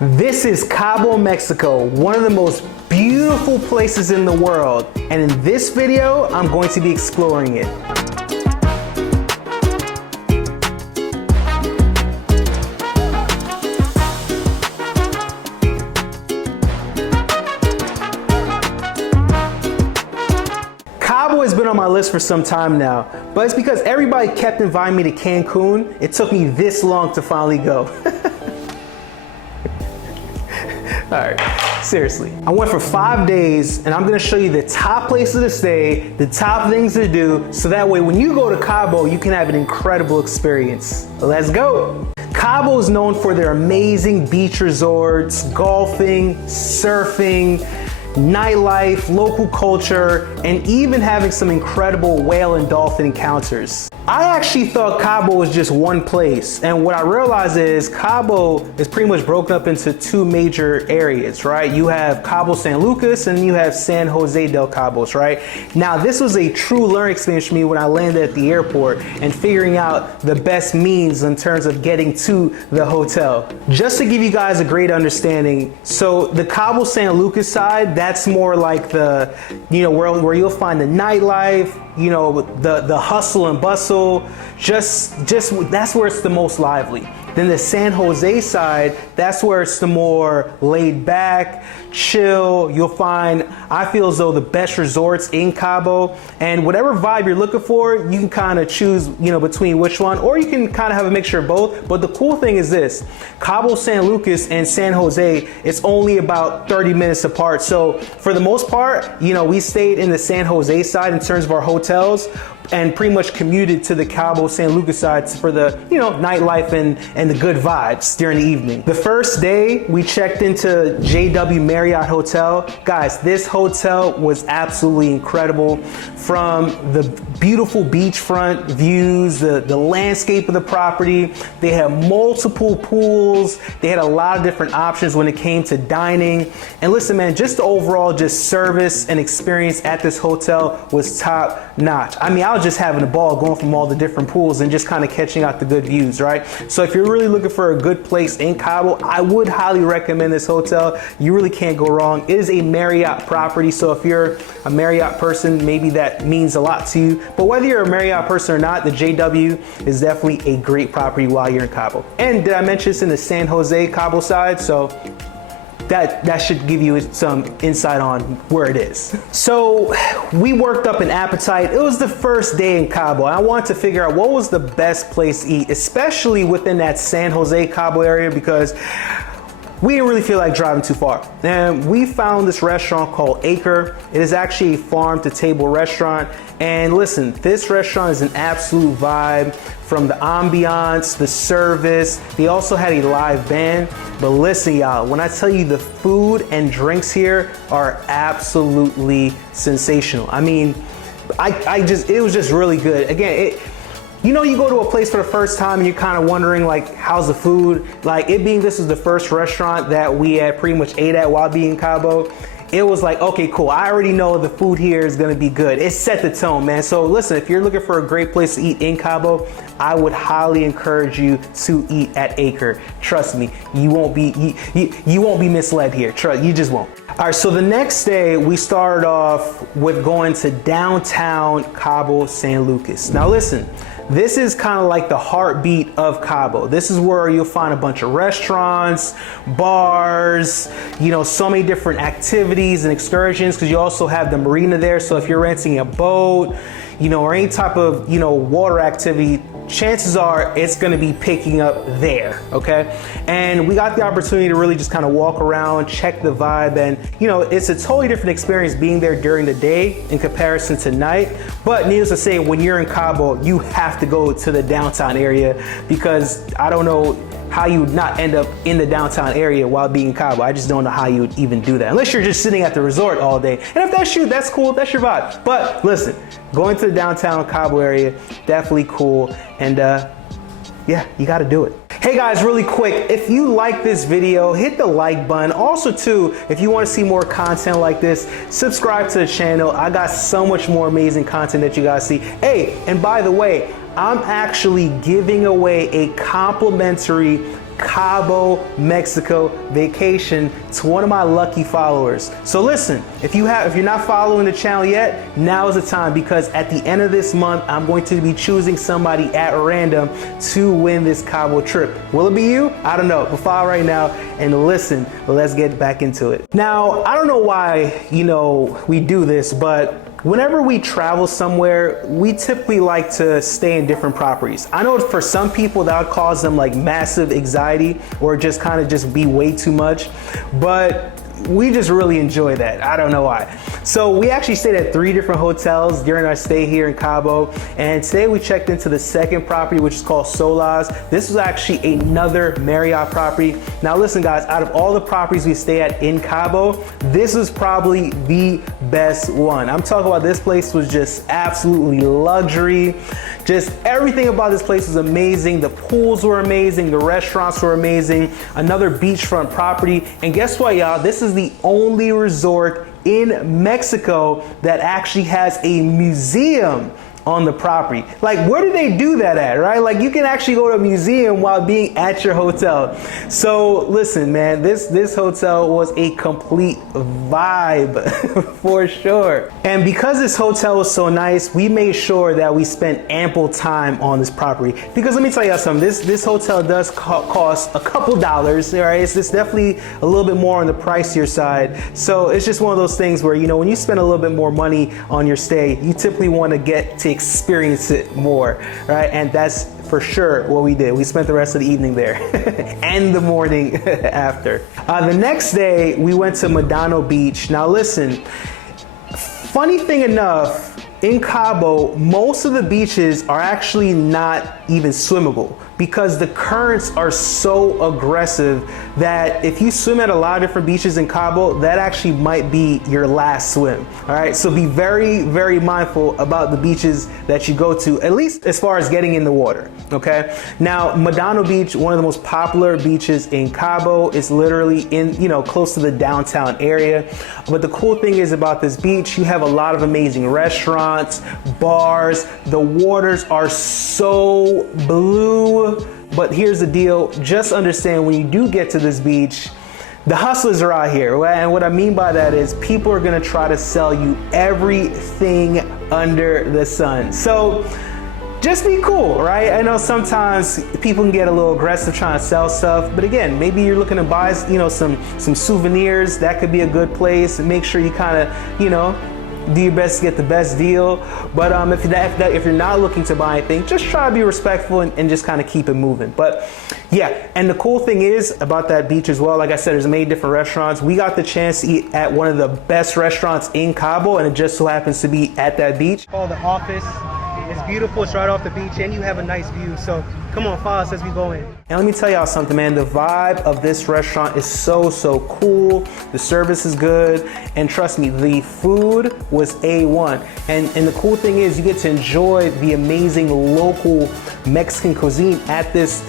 This is Cabo, Mexico, one of the most beautiful places in the world. And in this video, I'm going to be exploring it. Cabo has been on my list for some time now, but it's because everybody kept inviting me to Cancun. It took me this long to finally go. All right, seriously. I went for 5 days and I'm gonna show you the top places to stay, the top things to do, so that way when you go to Cabo, you can have an incredible experience. Let's go. Cabo is known for their amazing beach resorts, golfing, surfing, nightlife, local culture, and even having some incredible whale and dolphin encounters. I actually thought Cabo was just one place, and what I realized is Cabo is pretty much broken up into two major areas, right? You have Cabo San Lucas and you have San Jose del Cabos, right? Now this was a true learning experience for me when I landed at the airport and figuring out the best means in terms of getting to the hotel. Just to give you guys a great understanding, so the Cabo San Lucas side, that's more like the, you know, where you'll find the nightlife, you know, the hustle and bustle, just that's where it's the most lively. Then the San Jose side, that's where it's the more laid back, chill. You'll find, I feel as though, the best resorts in Cabo, and whatever vibe you're looking for, you can kind of choose, you know, between which one, or you can kind of have a mixture of both. But the cool thing is this, Cabo San Lucas and San Jose, it's only about 30 minutes apart. So for the most part, you know, we stayed in the San Jose side in terms of our hotels, and pretty much commuted to the Cabo San Lucas sides for the, you know, nightlife and the good vibes during the evening. The first day we checked into JW Marriott Hotel. Guys, this hotel was absolutely incredible. From the beautiful beachfront views, the landscape of the property, they had multiple pools, they had a lot of different options when it came to dining. And listen, man, just the overall service and experience at this hotel was top notch. I mean, I was just having a ball going from all the different pools and just kind of catching out the good views, right? So if you're really looking for a good place in Cabo, I would highly recommend this hotel. You really can't go wrong. It is a Marriott property, so if you're a Marriott person, maybe that means a lot to you. But whether you're a Marriott person or not, the JW is definitely a great property while you're in Cabo. And did I mention it's in the San Jose Cabo side? So that should give you some insight on where it is. So we worked up an appetite. It was the first day in Cabo. I wanted to figure out what was the best place to eat, especially within that San Jose Cabo area, because we didn't really feel like driving too far. And we found this restaurant called Acre. It is actually a farm to table restaurant. And listen, this restaurant is an absolute vibe, from the ambiance, the service. They also had a live band. But listen, y'all, when I tell you the food and drinks here are absolutely sensational. I mean, it was just really good. Again, you know, you go to a place for the first time and you're kind of wondering, like, how's the food? Like, it being this is the first restaurant that we had pretty much ate at while being in Cabo, it was like, okay, cool. I already know the food here is gonna be good. It set the tone, man. So listen, if you're looking for a great place to eat in Cabo, I would highly encourage you to eat at Acre. Trust me, you won't be misled here. You just won't. All right, so the next day we started off with going to downtown Cabo San Lucas. Now listen, this is kind of like the heartbeat of Cabo. This is where you'll find a bunch of restaurants, bars, you know, so many different activities and excursions, because you also have the marina there. So if you're renting a boat, you know, or any type of, you know, water activity, chances are it's gonna be picking up there, okay? And we got the opportunity to really just kind of walk around, check the vibe, and you know, it's a totally different experience being there during the day in comparison to night. But needless to say, when you're in Cabo, you have to go to the downtown area, because I don't know how you would not end up in the downtown area while being in Cabo. I just don't know how you would even do that, unless you're just sitting at the resort all day. And if that's you, that's cool, that's your vibe. But listen, going to the downtown Cabo area, definitely cool. And yeah, you gotta do it. Hey guys, really quick, if you like this video, hit the like button. Also too, if you want to see more content like this, subscribe to the channel. I got so much more amazing content that you guys see. Hey, and by the way, I'm actually giving away a complimentary Cabo, Mexico vacation to one of my lucky followers. So listen, if you're not following the channel yet, now is the time, because at the end of this month, I'm going to be choosing somebody at random to win this Cabo trip. Will it be you? I don't know, but follow right now and listen, let's get back into it. Now, I don't know why, we do this, but whenever we travel somewhere, we typically like to stay in different properties. I know for some people that would cause them like massive anxiety or just kind of just be way too much, but we just really enjoy that. I don't know why. So we actually stayed at 3 different hotels during our stay here in Cabo, and today we checked into the second property, which is called Solas. This was actually another Marriott property. Now listen guys, out of all the properties we stay at in Cabo, this was probably the best one. I'm talking about, this place was just absolutely luxury. Just everything about this place was amazing. The pools were amazing, the restaurants were amazing, another beachfront property. And guess what, y'all? This is the only resort in Mexico that actually has a museum on the property. Like, where do they do that at, right? Like, you can actually go to a museum while being at your hotel. So listen, man, this hotel was a complete vibe for sure. And because this hotel was so nice, we made sure that we spent ample time on this property. Because let me tell you something, this hotel does cost a couple dollars, right? It's definitely a little bit more on the pricier side. So it's just one of those things where, when you spend a little bit more money on your stay, you typically want to get to experience it more, right? And that's for sure what we did. We spent the rest of the evening there and the morning after. The next day, we went to Medano Beach. Now listen, funny thing enough, in Cabo, most of the beaches are actually not even swimmable because the currents are so aggressive that if you swim at a lot of different beaches in Cabo, that actually might be your last swim. All right, so be very, very mindful about the beaches that you go to, at least as far as getting in the water, okay? Now, Medano Beach, one of the most popular beaches in Cabo, is literally in, close to the downtown area. But the cool thing is about this beach, you have a lot of amazing restaurants, bars, the waters are so blue. But here's the deal, just understand when you do get to this beach, the hustlers are out here. And what I mean by that is people are gonna try to sell you everything under the sun. So just be cool, right? I know sometimes people can get a little aggressive trying to sell stuff, but again, maybe you're looking to buy, some souvenirs. That could be a good place. Make sure you kind of, do your best to get the best deal. But if you're not looking to buy anything, just try to be respectful and just kind of keep it moving. But yeah, and the cool thing is about that beach as well, like I said, there's many different restaurants. We got the chance to eat at one of the best restaurants in Cabo, and it just so happens to be at that beach. Called The Office. It's beautiful, it's right off the beach, and you have a nice view. So come on, follow us as we go in. And let me tell y'all something, man, the vibe of this restaurant is so cool. The service is good, and trust me, the food was A1. And the cool thing is you get to enjoy the amazing local Mexican cuisine at this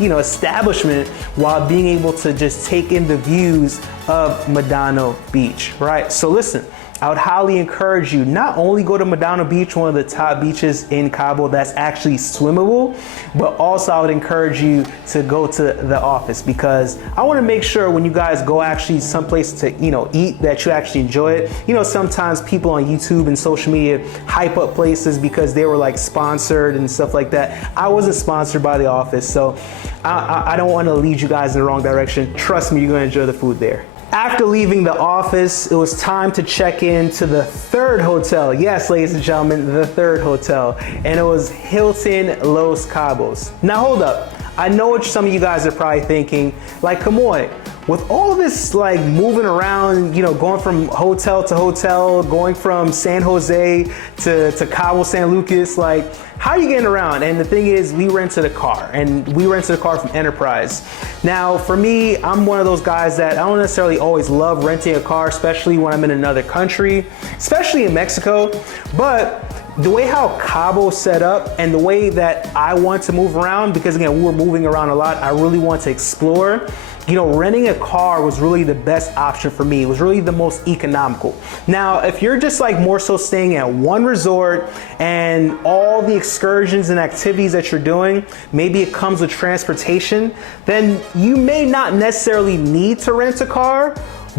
establishment while being able to just take in the views of Medano Beach, right? So listen, I would highly encourage you not only go to Medano Beach, one of the top beaches in Cabo that's actually swimmable, but also I would encourage you to go to The Office, because I want to make sure when you guys go actually someplace to eat that you actually enjoy it. Sometimes people on YouTube and social media hype up places because they were like sponsored and stuff like that. I wasn't sponsored by The Office, so I don't want to lead you guys in the wrong direction. Trust me, you're going to enjoy the food there. After leaving The Office, it was time to check in to the third hotel. Yes, ladies and gentlemen, the third hotel. And it was Hilton Los Cabos. Now hold up. I know what some of you guys are probably thinking, like, Kemoy, with all this like moving around, going from hotel to hotel, going from San Jose to Cabo San Lucas, like, how are you getting around? And the thing is, we rented a car, and we rented a car from Enterprise. Now, for me, I'm one of those guys that I don't necessarily always love renting a car, especially when I'm in another country, especially in Mexico. But the way how Cabo set up and the way that I want to move around, because again, we were moving around a lot, I really want to explore. renting a car was really the best option for me. It was really the most economical. Now, if you're just like more so staying at one resort and all the excursions and activities that you're doing, maybe it comes with transportation, then you may not necessarily need to rent a car.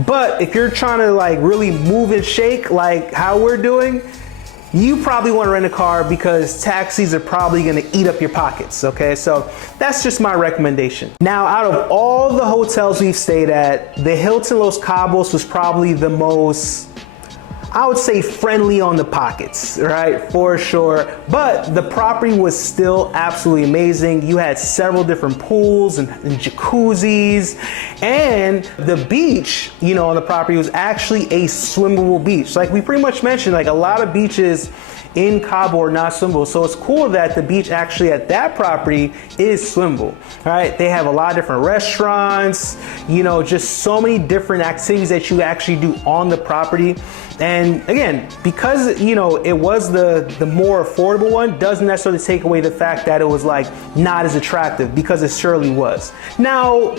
But if you're trying to like really move and shake like how we're doing, you probably want to rent a car because taxis are probably going to eat up your pockets, okay? So that's just my recommendation. Now, out of all the hotels we've stayed at, the Hilton Los Cabos was probably the most, I would say, friendly on the pockets, right? For sure. But the property was still absolutely amazing. You had several different pools and jacuzzis, and the beach, on the property was actually a swimmable beach. Like we pretty much mentioned, like a lot of beaches in Cabo are not swimmable. So it's cool that the beach actually at that property is swimmable, right? They have a lot of different restaurants, just so many different activities that you actually do on the property. And again, because, it was the more affordable one, doesn't necessarily take away the fact that it was like not as attractive, because it surely was. Now,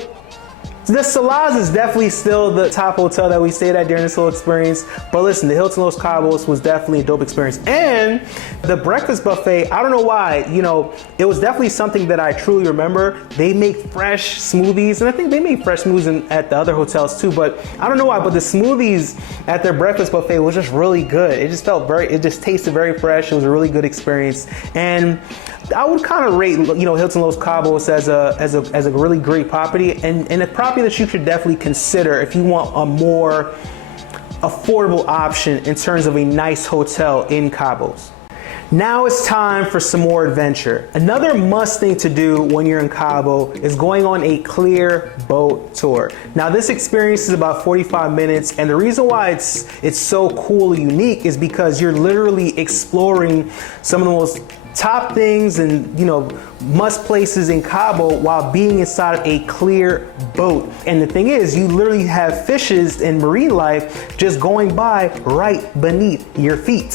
the Salaz is definitely still the top hotel that we stayed at during this whole experience. But listen, the Hilton Los Cabos was definitely a dope experience. And the breakfast buffet, I don't know why, it was definitely something that I truly remember. They make fresh smoothies, and I think they make fresh smoothies at the other hotels too, but I don't know why, but the smoothies at their breakfast buffet was just really good. It just tasted very fresh. It was a really good experience. And I would kind of rate, Hilton Los Cabos as a really great property, and a property that you should definitely consider if you want a more affordable option in terms of a nice hotel in Cabos. Now it's time for some more adventure. Another must thing to do when you're in Cabo is going on a clear boat tour. Now this experience is about 45 minutes, and the reason why it's so cool and unique is because you're literally exploring some of the most top things and must places in Cabo while being inside of a clear boat. And the thing is, you literally have fishes and marine life just going by right beneath your feet,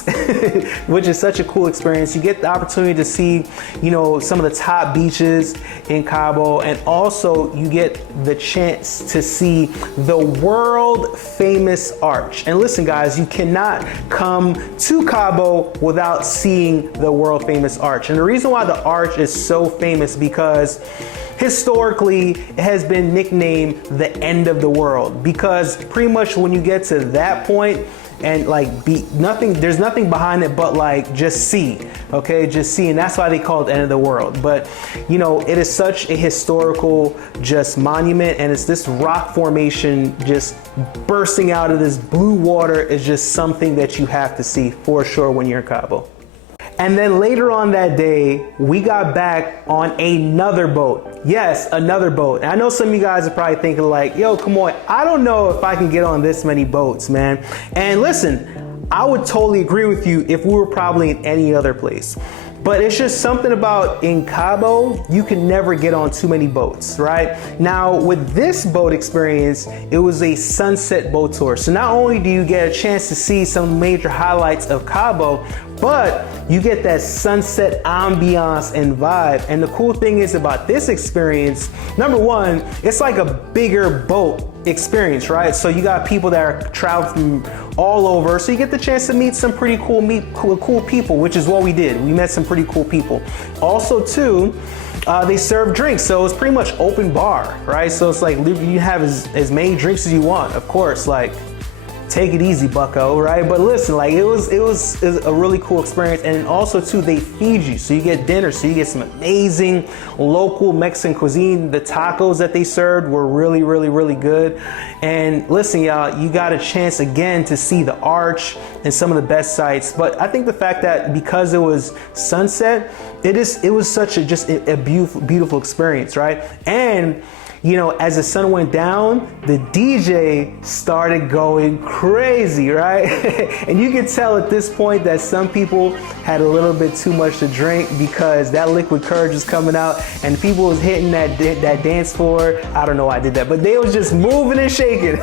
which is such a cool experience. You get the opportunity to see some of the top beaches in Cabo, and also you get the chance to see the world famous arch. And listen guys, you cannot come to Cabo without seeing the world famous arch. And the reason why the arch is so famous because historically it has been nicknamed the end of the world, because pretty much when you get to that point and there's nothing behind it but like just sea, okay, just sea, and that's why they call it the end of the world. But it is such a historical just monument, and it's this rock formation just bursting out of this blue water is just something that you have to see for sure when you're in Cabo. And then later on that day, we got back on another boat. Yes, another boat. And I know some of you guys are probably thinking like, yo, Kemoy, I don't know if I can get on this many boats, man. And listen, I would totally agree with you if we were probably in any other place. But it's just something about in Cabo, you can never get on too many boats, right? Now, with this boat experience, it was a sunset boat tour. So not only do you get a chance to see some major highlights of Cabo, but you get that sunset ambiance and vibe. And the cool thing is about this experience, number one, it's like a bigger boat experience, right? So you got people that are traveling from all over, so you get the chance to meet some pretty cool people, which is what we did. We met some pretty cool people. Also too, they serve drinks, so it's pretty much open bar, right? So it's like you have as many drinks as you want, of course, like take it easy, bucko, right? But listen, like it was a really cool experience. And also too, they feed you, so you get dinner, so you get some amazing local Mexican cuisine. The tacos that they served were really, really, really good. And listen, y'all, you got a chance again to see the arch and some of the best sights. But I think the fact that because it was sunset, it was such a beautiful experience, right? And as the sun went down, the DJ started going crazy, right? And you could tell at this point that some people had a little bit too much to drink because that liquid courage was coming out, and people was hitting that dance floor. I don't know why I did that, but they was just moving and shaking.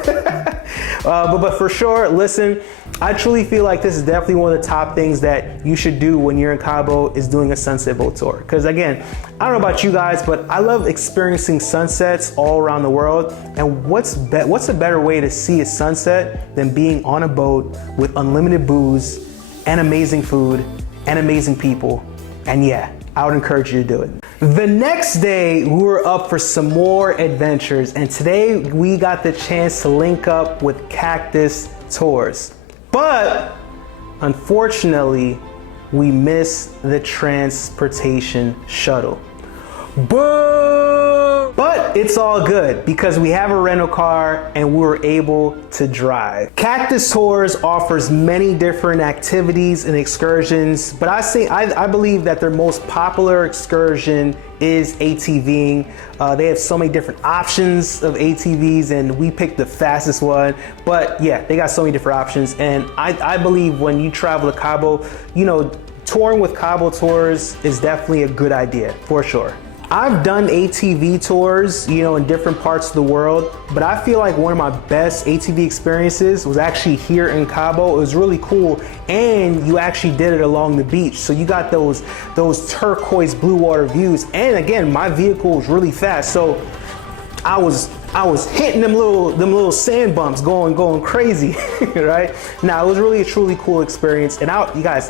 But for sure, listen, I truly feel like this is definitely one of the top things that you should do when you're in Cabo is doing a sunset boat tour. Because again, I don't know about you guys, but I love experiencing sunsets all around the world. And what's a better way to see a sunset than being on a boat with unlimited booze and amazing food and amazing people? And yeah, I would encourage you to do it. The next day, we were up for some more adventures, and today we got the chance to link up with Cactus Tours. But unfortunately, we missed the transportation shuttle. Boo! But it's all good because we have a rental car and we were able to drive. Cactus Tours offers many different activities and excursions, but I believe that their most popular excursion is ATVing. They have so many different options of ATVs and we picked the fastest one. But yeah, they got so many different options. And I believe when you travel to Cabo, you know, touring with Cabo Tours is definitely a good idea for sure. I've done ATV tours, you know, in different parts of the world, but I feel like one of my best ATV experiences was actually here in Cabo. It was really cool, and you actually did it along the beach. So you got those turquoise blue water views, and again, my vehicle was really fast, so I was hitting them little sand bumps, going crazy, right? Now it was really a truly cool experience, and you guys,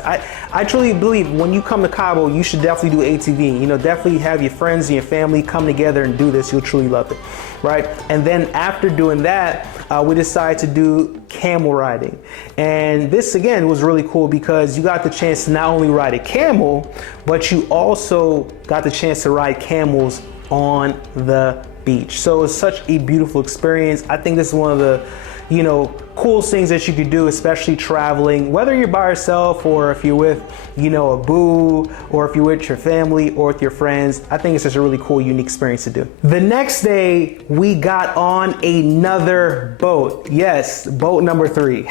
I truly believe when you come to Cabo, you should definitely do ATV. You know, definitely have your friends and your family come together and do this. You'll truly love it, right? And then after doing that, we decided to do camel riding, and this again was really cool because you got the chance to not only ride a camel, but you also got the chance to ride camels on the beach. So it's such a beautiful experience. I think this is one of the, you know, coolest things that you could do, especially traveling, whether you're by yourself or if you're with, you know, a boo, or if you're with your family or with your friends. I think it's just a really cool, unique experience to do. The next day, we got on another boat. Yes, boat number 3.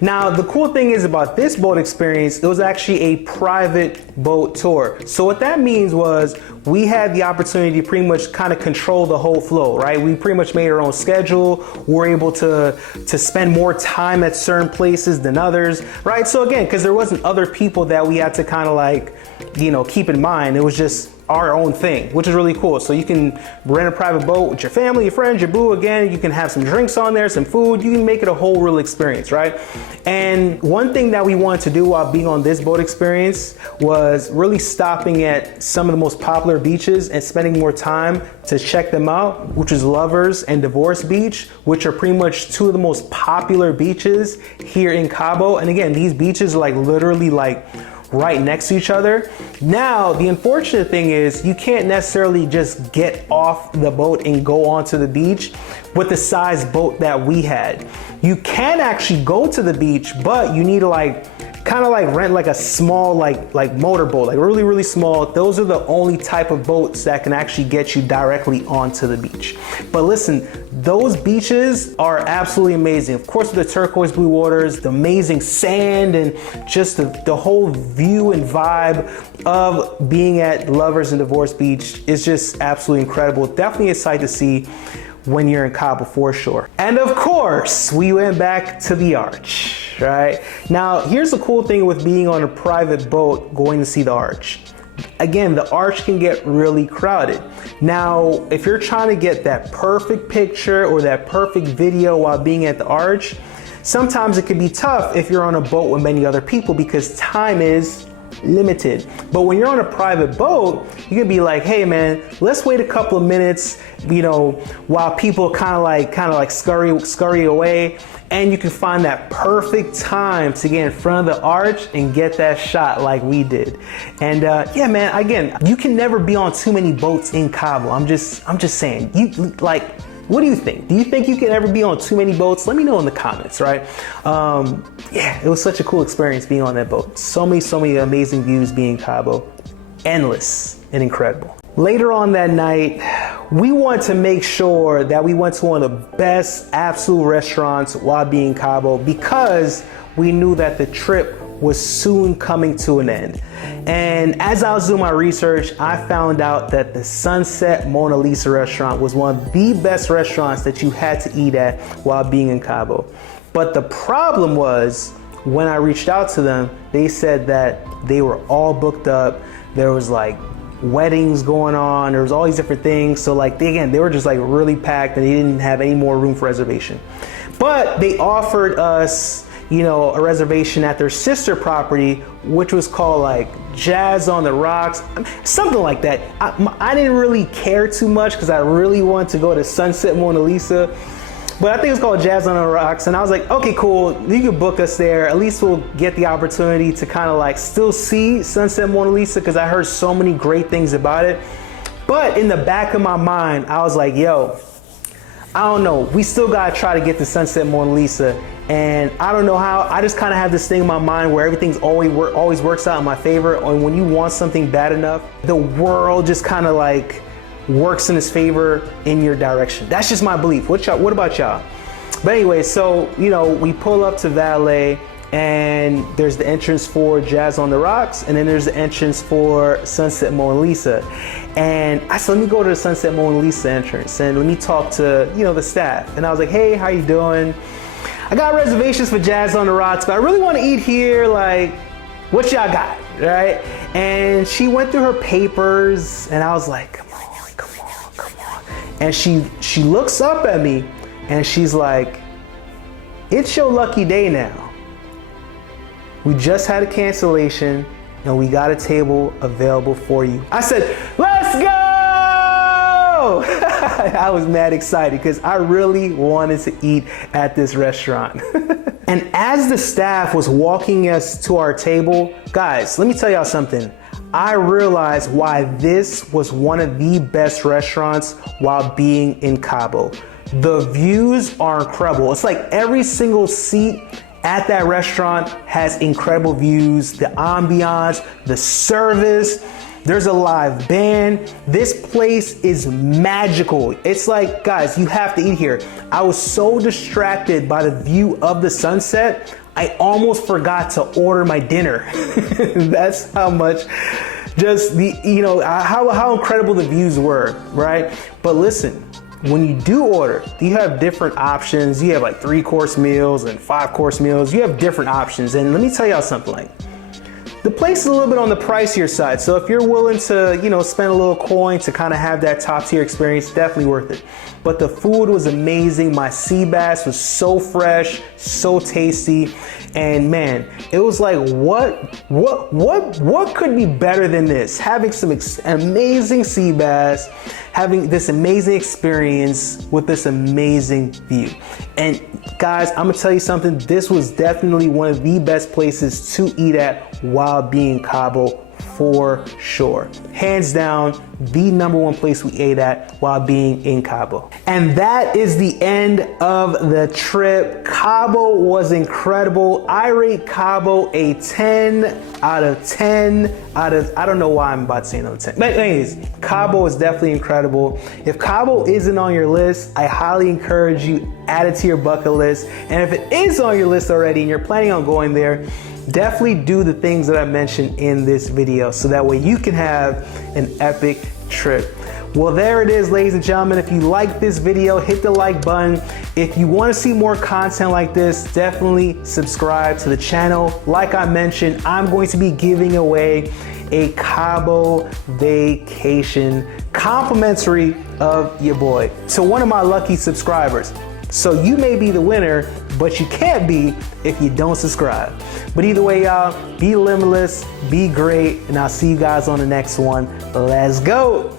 Now, the cool thing is about this boat experience, it was actually a private boat tour. So what that means was we had the opportunity to pretty much kind of control the whole flow, right? We pretty much made our own schedule. We're able to spend more time at certain places than others, right? So again, because there wasn't other people that we had to kind of like, you know, keep in mind. It was just our own thing, which is really cool. So you can rent a private boat with your family, your friends, your boo. Again, you can have some drinks on there, some food. You can make it a whole real experience, right? And one thing that we wanted to do while being on this boat experience was really stopping at some of the most popular beaches and spending more time to check them out, which is Lovers and Divorce Beach, which are pretty much two of the most popular beaches here in Cabo. And again, these beaches are like literally like right next to each other. Now, the unfortunate thing is you can't necessarily just get off the boat and go onto the beach with the size boat that we had. You can actually go to the beach, but you need to like kind of like rent like a small like motorboat, like really small. Those are the only type of boats that can actually get you directly onto the beach. But listen, those beaches are absolutely amazing. Of course, with the turquoise blue waters, the amazing sand, and just the whole view and vibe of being at Lovers and Divorce Beach is just absolutely incredible. Definitely a sight to see when you're in Cabo for sure. And of course, we went back to the Arch, right? Now, here's the cool thing with being on a private boat going to see the Arch. Again, the Arch can get really crowded. Now, if you're trying to get that perfect picture or that perfect video while being at the Arch, sometimes it can be tough if you're on a boat with many other people because time is limited. But when you're on a private boat, you can be like, hey man, let's wait a couple of minutes, you know, while people kind of like scurry away, and you can find that perfect time to get in front of the Arch and get that shot like we did. And yeah, man, again, you can never be on too many boats in Cabo. I'm just saying, you like, what do you think? Do you think you can ever be on too many boats? Let me know in the comments, right? Yeah, it was such a cool experience being on that boat. So many amazing views being Cabo. Endless and incredible. Later on that night, we wanted to make sure that we went to one of the best absolute restaurants while being Cabo because we knew that the trip was soon coming to an end. And as I was doing my research, I found out that the Sunset Mona Lisa restaurant was one of the best restaurants that you had to eat at while being in Cabo. But the problem was, when I reached out to them, they said that they were all booked up. There was like weddings going on, there was all these different things. So like, they were just like really packed and they didn't have any more room for reservation. But they offered us, a reservation at their sister property, which was called like Jazz on the Rocks, something like that. I didn't really care too much because I really wanted to go to Sunset Mona Lisa, but I think it's called Jazz on the Rocks. And I was like, okay, cool, you can book us there. At least we'll get the opportunity to kind of like still see Sunset Mona Lisa, because I heard so many great things about it. But in the back of my mind, I was like, yo, I don't know, we still gotta try to get to Sunset Mona Lisa. And I don't know how, I just kind of have this thing in my mind where everything's always works out in my favor. And when you want something bad enough, the world just kind of like works in its favor in your direction. That's just my belief. What about y'all? But anyway, so, we pull up to Valet, and there's the entrance for Jazz on the Rocks, and then there's the entrance for Sunset Mona Lisa. And I said, let me go to the Sunset Mona Lisa entrance and let me talk to, the staff. And I was like, hey, how you doing? I got reservations for Jazz on the Rocks, but I really want to eat here. Like, what y'all got, right? And she went through her papers, and I was like, come on. And she looks up at me, and she's like, it's your lucky day now. We just had a cancellation, and we got a table available for you. I said, let's go! I was mad excited because I really wanted to eat at this restaurant. And as the staff was walking us to our table, guys, let me tell y'all something. I realized why this was one of the best restaurants while being in Cabo. The views are incredible. It's like every single seat at that restaurant has incredible views, the ambiance, the service. There's a live band. This place is magical. It's like, guys, you have to eat here. I was so distracted by the view of the sunset, I almost forgot to order my dinner. That's how much just how incredible the views were, right? But listen, when you do order, you have different options. You have like 3-course meals and 5-course meals. You have different options. And let me tell y'all something, like, the place is a little bit on the pricier side. So if you're willing to, spend a little coin to kind of have that top tier experience, definitely worth it. But the food was amazing. My sea bass was so fresh, so tasty. And man, it was like, what could be better than this? Having some amazing sea bass, having this amazing experience with this amazing view. And guys, I'm gonna tell you something, this was definitely one of the best places to eat at while being Cabo, for sure. Hands down, the #1 place we ate at while being in Cabo. And that is the end of the trip. Cabo was incredible. I rate Cabo a 10 out of 10 I don't know why I'm about to say another 10. But anyways, Cabo is definitely incredible. If Cabo isn't on your list, I highly encourage you, add it to your bucket list. And if it is on your list already and you're planning on going there, definitely do the things that I mentioned in this video so that way you can have an epic trip. Well, there it is, ladies and gentlemen. If you like this video, hit the like button. If you want to see more content like this, definitely subscribe to the channel. Like I mentioned, I'm going to be giving away a Cabo vacation complimentary of your boy to one of my lucky subscribers. So you may be the winner, but you can't be if you don't subscribe. But either way, y'all, be limitless, be great, and I'll see you guys on the next one. Let's go.